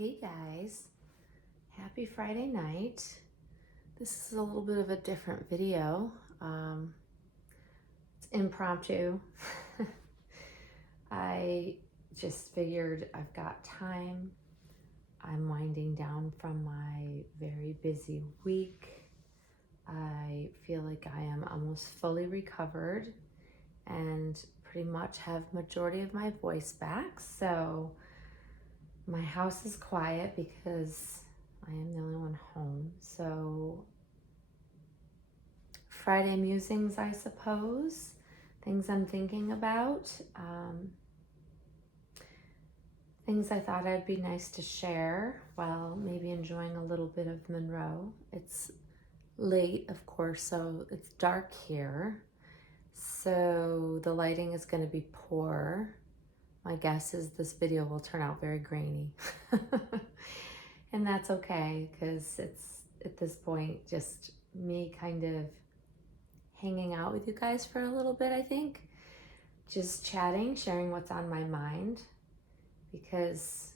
Hey guys, happy Friday night. This is a little bit of a different video. It's impromptu. I just figured I've got time. I'm winding down from my very busy week. I feel like I am almost fully recovered and pretty much have majority of my voice back. So my house is quiet because I am the only one home. So Friday musings, I suppose, things I'm thinking about, things I thought I'd be nice to share while maybe enjoying a little bit of Monroe. It's late, of course, so it's dark here. So the lighting is going to be poor. My guess is this video will turn out very grainy. And that's okay, because it's at this point just me kind of hanging out with you guys for a little bit, I think. Just chatting, sharing what's on my mind, because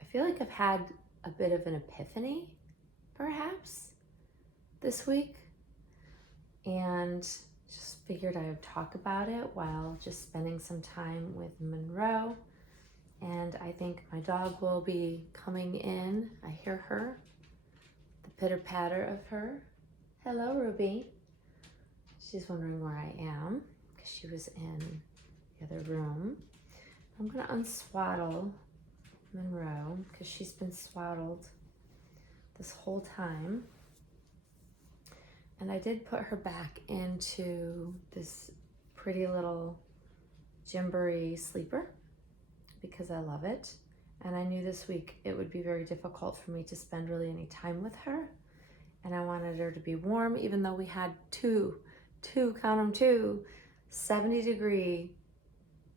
I feel like I've had a bit of an epiphany, perhaps, this week. And just figured I would talk about it while just spending some time with Monroe. And I think my dog will be coming in. I hear her, the pitter patter of her. Hello, Ruby. She's wondering where I am because she was in the other room. I'm gonna unswaddle Monroe because she's been swaddled this whole time. And I did put her back into this pretty little Gymboree sleeper because I love it. And I knew this week it would be very difficult for me to spend really any time with her. And I wanted her to be warm, even though we had two, count them, 70-degree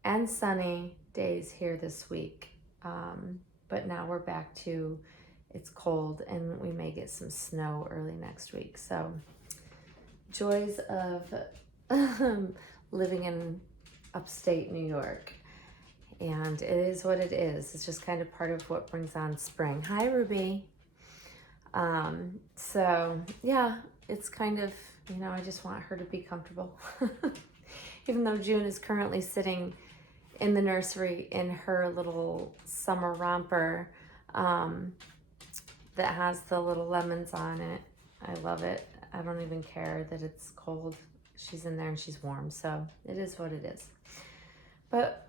and sunny days here this week. But now we're back to it's cold and we may get some snow early next week. So joys of living in upstate New York. And it is what it is. It's just kind of part of what brings on spring. Hi, Ruby. So yeah, it's kind of, I just want her to be comfortable. Even though June is currently sitting in the nursery in her little summer romper that has the little lemons on it. I love it. I don't even care that it's cold. She's in there and she's warm, so it is what it is. But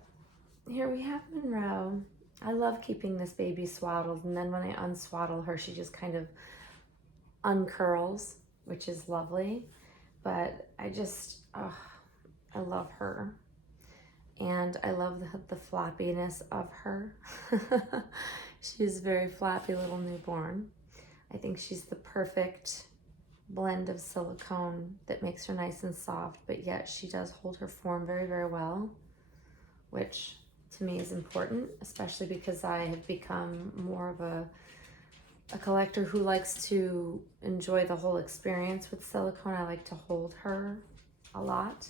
here we have Monroe. I love keeping this baby swaddled, and then when I unswaddle her, she just kind of uncurls, which is lovely. But I love her. And I love the floppiness of her. She's a very floppy little newborn. I think she's the perfect blend of silicone that makes her nice and soft, but yet she does hold her form very, very well, which to me is important, especially because I have become more of a collector who likes to enjoy the whole experience with silicone. I like to hold her a lot.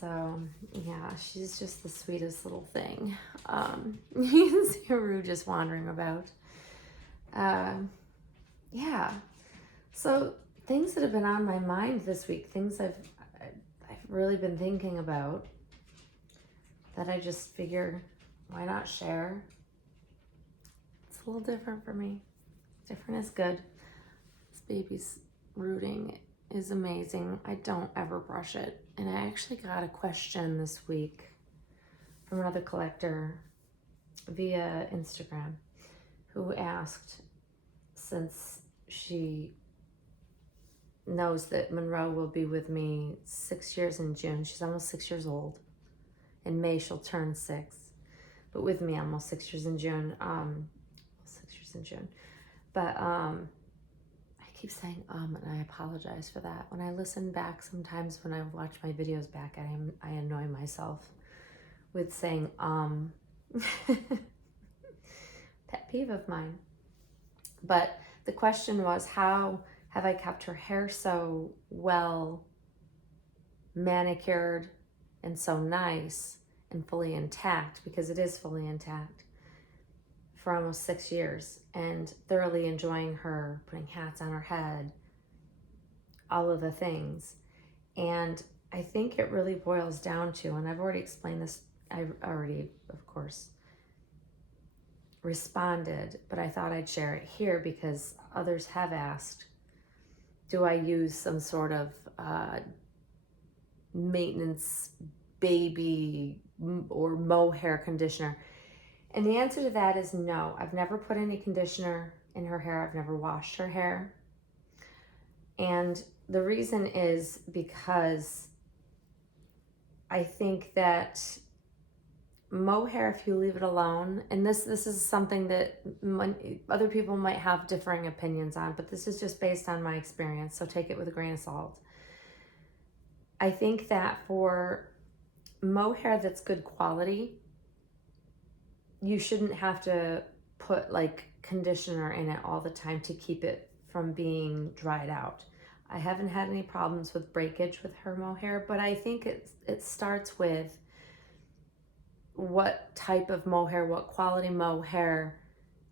So yeah, she's just the sweetest little thing. You can see Haru just wandering about. Yeah, so things that have been on my mind this week, things I've really been thinking about that I just figured, why not share? It's a little different for me. Different is good. This baby's rooting is amazing. I don't ever brush it. And I actually got a question this week from another collector via Instagram who asked, since she knows that Monroe will be with me 6 years in June. She's almost 6 years old. In May, she'll turn 6. But with me, almost 6 years in June. 6 years in June. But I keep saying and I apologize for that. When I listen back, sometimes when I watch my videos back, I annoy myself with saying Pet peeve of mine. But the question was, how have I kept her hair so well manicured and so nice and fully intact, because it is fully intact, for almost 6 years and thoroughly enjoying her, putting hats on her head, all of the things. And I think it really boils down to, and I've already explained this, I've already, of course, responded, but I thought I'd share it here because others have asked, do I use some sort of maintenance baby or mohair conditioner? And the answer to that is no. I've never put any conditioner in her hair. I've never washed her hair. And the reason is because I think that mohair, if you leave it alone, and this is something that other people might have differing opinions on, but this is just based on my experience, so take it with a grain of salt. I think that for mohair that's good quality, you shouldn't have to put like conditioner in it all the time to keep it from being dried out. I haven't had any problems with breakage with her mohair, but I think it starts with what type of mohair, what quality mohair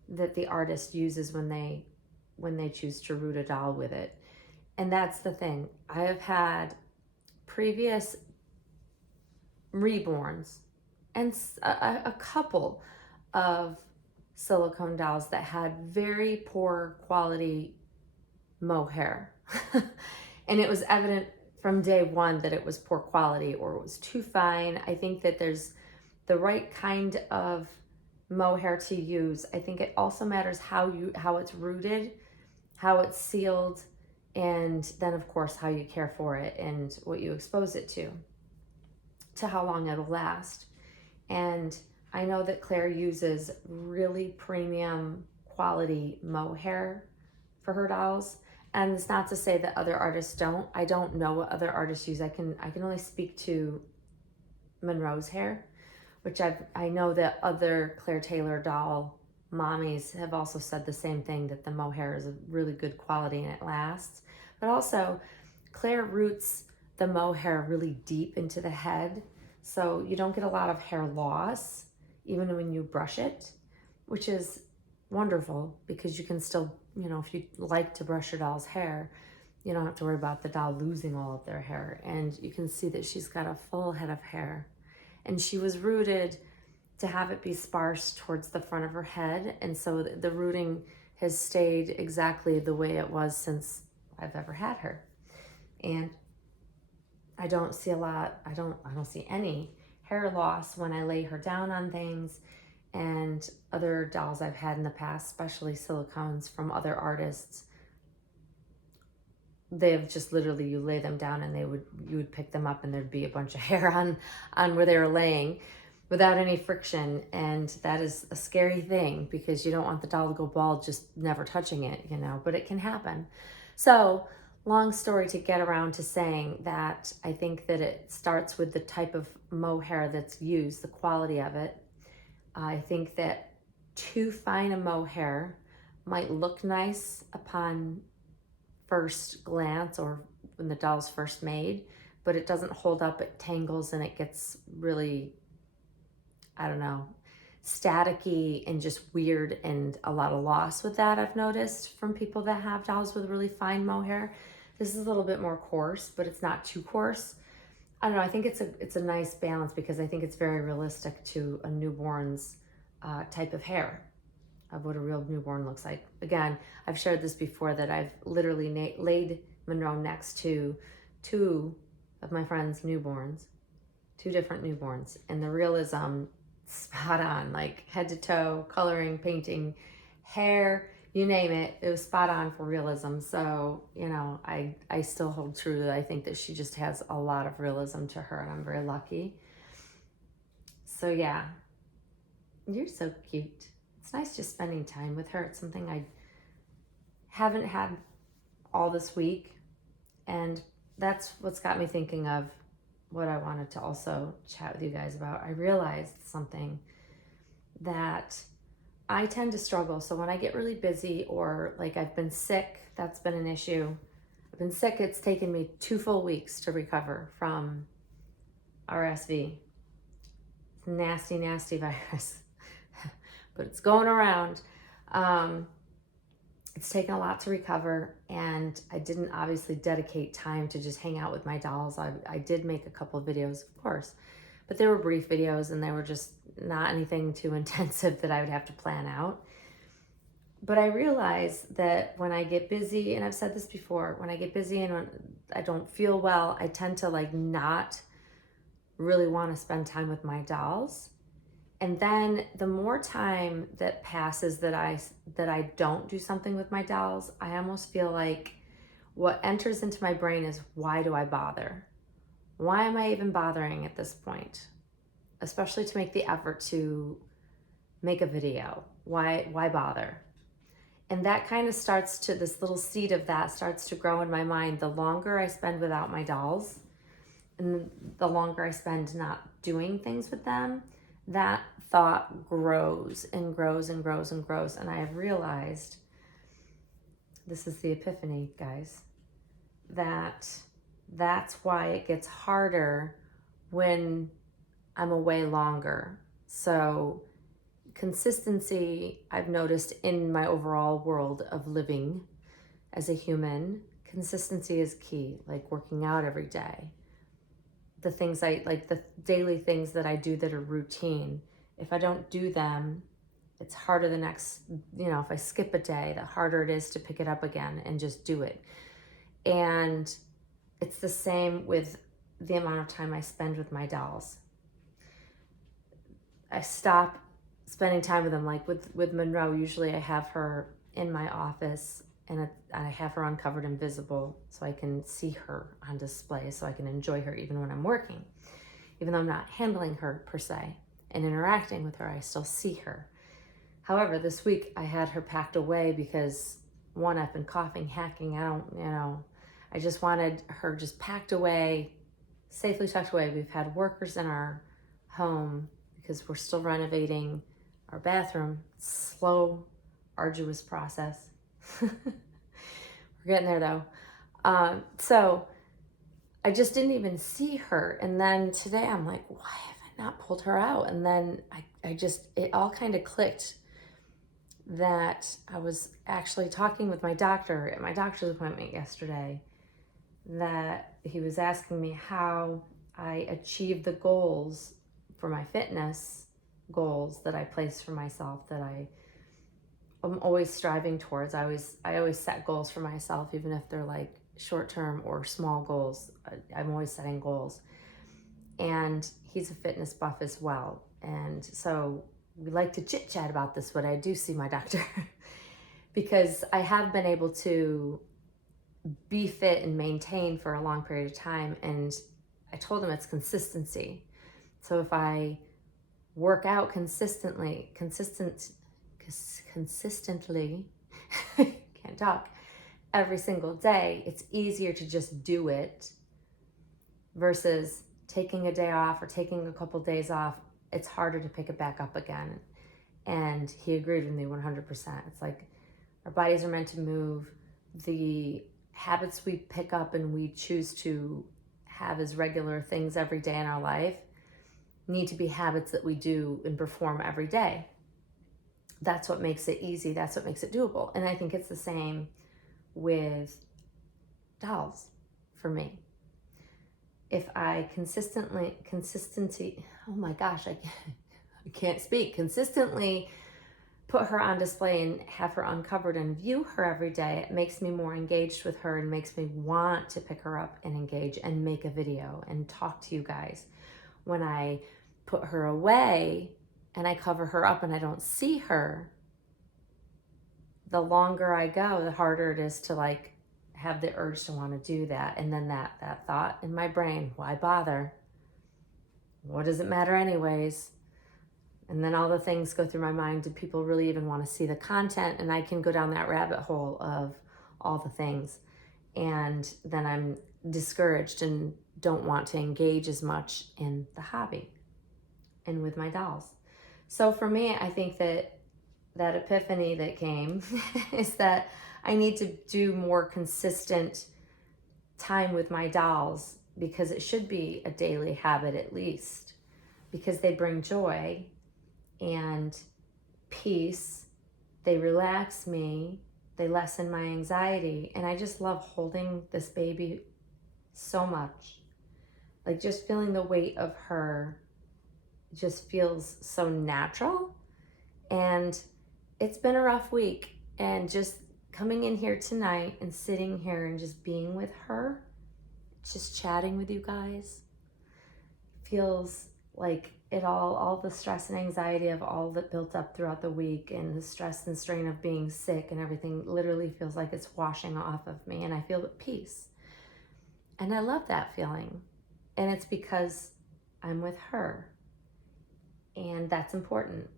that the artist uses when they choose to root a doll with it. And that's the thing. I have had previous reborns and a couple of silicone dolls that had very poor quality mohair. And it was evident from day one that it was poor quality or it was too fine. I think that there's the right kind of mohair to use. I think it also matters how it's rooted, how it's sealed, and then of course how you care for it and what you expose it to how long it'll last. And I know that Claire uses really premium quality mohair for her dolls. And it's not to say that other artists don't. I don't know what other artists use. I can only speak to Monroe's hair, which I know that other Claire Taylor doll mommies have also said the same thing, that the mohair is a really good quality and it lasts. But also, Claire roots the mohair really deep into the head, so you don't get a lot of hair loss even when you brush it, which is wonderful because you can still, if you like to brush your doll's hair, you don't have to worry about the doll losing all of their hair. And you can see that she's got a full head of hair. And she was rooted to have it be sparse towards the front of her head. And so the rooting has stayed exactly the way it was since I've ever had her. And I don't see I don't see any hair loss when I lay her down on things. And other dolls I've had in the past, especially silicones from other artists, they've just literally, you lay them down and you would pick them up and there'd be a bunch of hair on where they were laying without any friction. And that is a scary thing because you don't want the doll to go bald just never touching it, but it can happen. So long story to get around to saying that I think that it starts with the type of mohair that's used, the quality of it. I think that too fine a mohair might look nice upon first glance or when the doll's first made, but it doesn't hold up, it tangles and it gets really, staticky and just weird, and a lot of loss with that I've noticed from people that have dolls with really fine mohair. This is a little bit more coarse, but it's not too coarse. I don't know, I think it's a nice balance because I think it's very realistic to a newborn's type of hair, of what a real newborn looks like. Again, I've shared this before that I've literally laid Monroe next to two of my friends' newborns, two different newborns, and the realism spot on, like head to toe, coloring, painting, hair, you name it, it was spot on for realism. So, I still hold true that I think that she just has a lot of realism to her, and I'm very lucky. So yeah, you're so cute. It's nice just spending time with her. It's something I haven't had all this week, and that's what's got me thinking of what I wanted to also chat with you guys about. I realized something, that I tend to struggle. So when I get really busy or like I've been sick, that's been an issue. I've been sick. It's taken me 2 full weeks to recover from RSV. Nasty, nasty virus. but it's going around. It's taken a lot to recover, and I didn't obviously dedicate time to just hang out with my dolls. I did make a couple of videos, of course, but they were brief videos and they were just not anything too intensive that I would have to plan out. But I realize that when I get busy, and I've said this before, when I get busy and when I don't feel well, I tend to like not really want to spend time with my dolls. And then the more time that passes that I don't do something with my dolls, I almost feel like what enters into my brain is, why do I bother? Why am I even bothering at this point? Especially to make the effort to make a video. Why bother? And that kind of starts to, this little seed of that starts to grow in my mind. The longer I spend without my dolls and the longer I spend not doing things with them, that thought grows and grows and grows and grows. And I have realized, this is the epiphany, guys, that's why it gets harder when I'm away longer. So consistency, I've noticed in my overall world of living as a human, consistency is key, like working out every day. The things like the daily things that I do that are routine. If I don't do them, it's harder the next, if I skip a day, the harder it is to pick it up again and just do it. And it's the same with the amount of time I spend with my dolls. I stop spending time with them. Like with Monroe, usually I have her in my office and I have her uncovered and visible so I can see her on display, so I can enjoy her even when I'm working. Even though I'm not handling her per se and interacting with her, I still see her. However, this week I had her packed away because, one, I've been coughing, hacking. I just wanted her just packed away, safely tucked away. We've had workers in our home because we're still renovating our bathroom. Slow, arduous process. We're getting there though. So I just didn't even see her. And then today I'm like, why have I not pulled her out? And then it all kind of clicked that I was actually talking with my doctor at my doctor's appointment yesterday, that he was asking me how I achieved the goals for my fitness goals that I place for myself, that I'm always striving towards. I always set goals for myself, even if they're like short-term or small goals. I'm always setting goals. And he's a fitness buff as well. And so we like to chit-chat about this when I do see my doctor because I have been able to be fit and maintain for a long period of time. And I told him it's consistency. So if I work out consistently, can't talk, every single day, it's easier to just do it versus taking a day off or taking a couple days off. It's harder to pick it back up again. And he agreed with me 100%. It's like our bodies are meant to move. The habits we pick up and we choose to have as regular things every day in our life need to be habits that we do and perform every day. That's what makes it easy. That's what makes it doable. And I think it's the same with dolls for me. If I consistently, consistently put her on display and have her uncovered and view her every day, it makes me more engaged with her and makes me want to pick her up and engage and make a video and talk to you guys. When I put her away and I cover her up and I don't see her, the longer I go, the harder it is to like have the urge to want to do that. And then that thought in my brain, why bother? What does it matter anyways? And then all the things go through my mind. Do people really even want to see the content? And I can go down that rabbit hole of all the things. And then I'm discouraged and don't want to engage as much in the hobby and with my dolls. So for me, I think that epiphany that came is that I need to do more consistent time with my dolls, because it should be a daily habit at least, because they bring joy. And peace, they relax me, they lessen my anxiety, and I just love holding this baby so much. Like just feeling the weight of her just feels so natural. And it's been a rough week, and just coming in here tonight and sitting here and just being with her, just chatting with you guys, feels like it all the stress and anxiety of all that built up throughout the week and the stress and strain of being sick and everything literally feels like it's washing off of me, and I feel at peace. And I love that feeling. And it's because I'm with her. And that's important.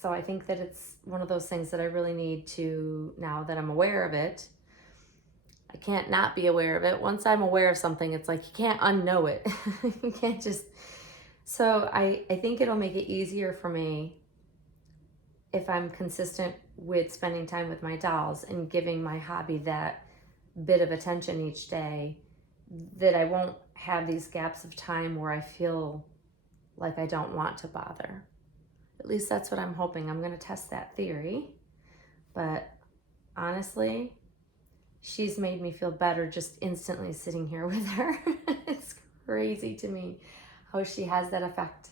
So I think that it's one of those things that I really need to, now that I'm aware of it, I can't not be aware of it. Once I'm aware of something, it's like you can't unknow it. You can't just. So I think it'll make it easier for me if I'm consistent with spending time with my dolls and giving my hobby that bit of attention each day, that I won't have these gaps of time where I feel like I don't want to bother. At least that's what I'm hoping. I'm going to test that theory. But honestly, she's made me feel better just instantly sitting here with her. It's crazy to me how she has that effect.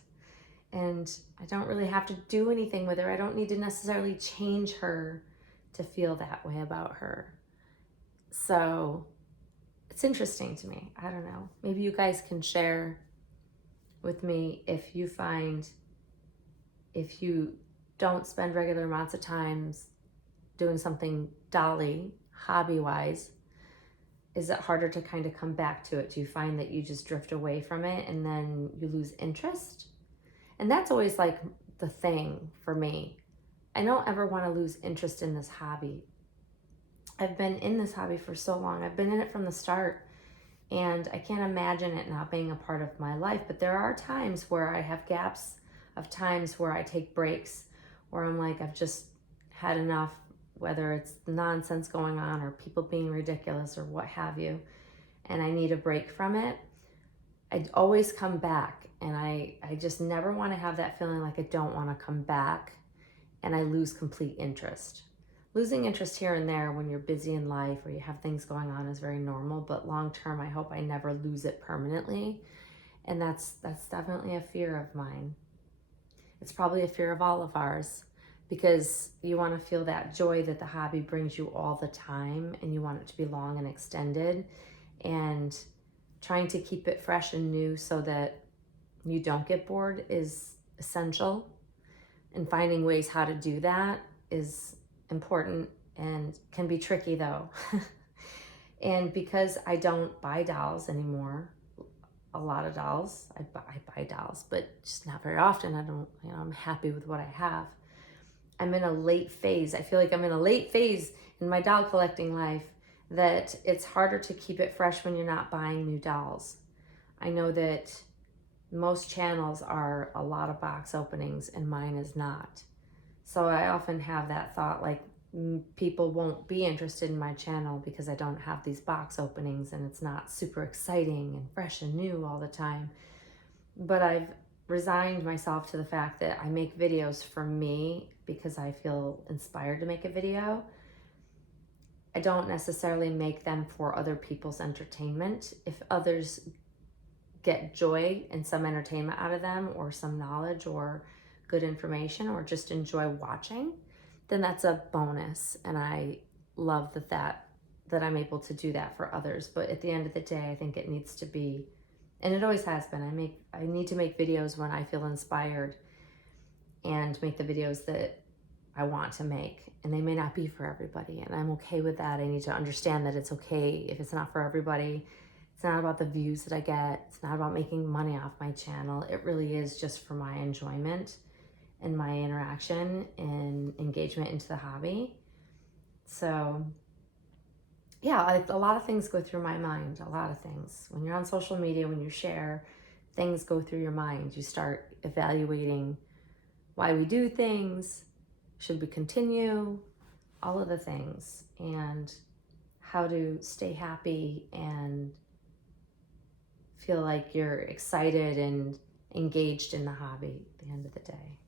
And I don't really have to do anything with her. I don't need to necessarily change her to feel that way about her. So it's interesting to me. I don't know. Maybe you guys can share with me if you find, if you don't spend regular amounts of times doing something dolly, hobby-wise, is it harder to kind of come back to it? Do you find that you just drift away from it and then you lose interest? And that's always like the thing for me. I don't ever want to lose interest in this hobby. I've been in this hobby for so long. I've been in it from the start, and I can't imagine it not being a part of my life. But there are times where I have gaps of times where I take breaks, where I'm like, I've just had enough, whether it's nonsense going on or people being ridiculous or what have you, and I need a break from it. I always come back, and I just never want to have that feeling like I don't want to come back and I lose complete interest. Losing interest here and there when you're busy in life or you have things going on is very normal, but long term, I hope I never lose it permanently. And that's definitely a fear of mine. It's probably a fear of all of ours, because you want to feel that joy that the hobby brings you all the time, and you want it to be long and extended, and trying to keep it fresh and new so that you don't get bored is essential. And finding ways how to do that is important and can be tricky though. And because I don't buy dolls anymore, a lot of dolls, I buy dolls, but just not very often. I don't, I'm happy with what I have. I'm in a late phase. I feel like I'm in a late phase in my doll collecting life, that it's harder to keep it fresh when you're not buying new dolls. I know that most channels are a lot of box openings and mine is not. So I often have that thought, like, people won't be interested in my channel because I don't have these box openings and it's not super exciting and fresh and new all the time. But I've resigned myself to the fact that I make videos for me because I feel inspired to make a video. I don't necessarily make them for other people's entertainment. If others get joy and some entertainment out of them, or some knowledge or good information, or just enjoy watching, then that's a bonus. And I love that I'm able to do that for others. But at the end of the day, I think it needs to be, and it always has been, I need to make videos when I feel inspired and make the videos that I want to make. And they may not be for everybody, and I'm okay with that. I need to understand that it's okay if it's not for everybody. It's not about the views that I get. It's not about making money off my channel. It really is just for my enjoyment and my interaction and engagement into the hobby. So yeah, a lot of things go through my mind, a lot of things. When you're on social media, when you share, things go through your mind. You start evaluating why we do things, should we continue, all of the things, and how to stay happy and feel like you're excited and engaged in the hobby at the end of the day.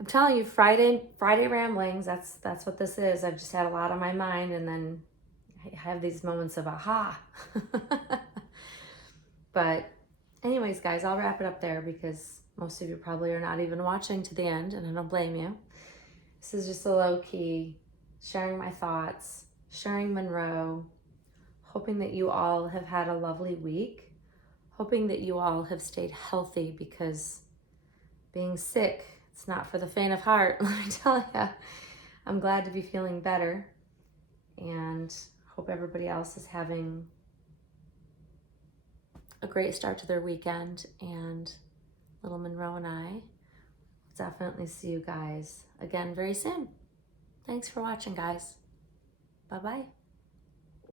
I'm telling you, Friday ramblings, that's what this is. I've just had a lot on my mind, and then I have these moments of aha. But anyways, guys, I'll wrap it up there because most of you probably are not even watching to the end, and I don't blame you. This is just a low-key sharing my thoughts, sharing Monroe, hoping that you all have had a lovely week, hoping that you all have stayed healthy, because being sick, it's not for the faint of heart, let me tell you. I'm glad to be feeling better, and hope everybody else is having a great start to their weekend. And little Monroe and I will definitely see you guys again very soon. Thanks for watching, guys. Bye-bye.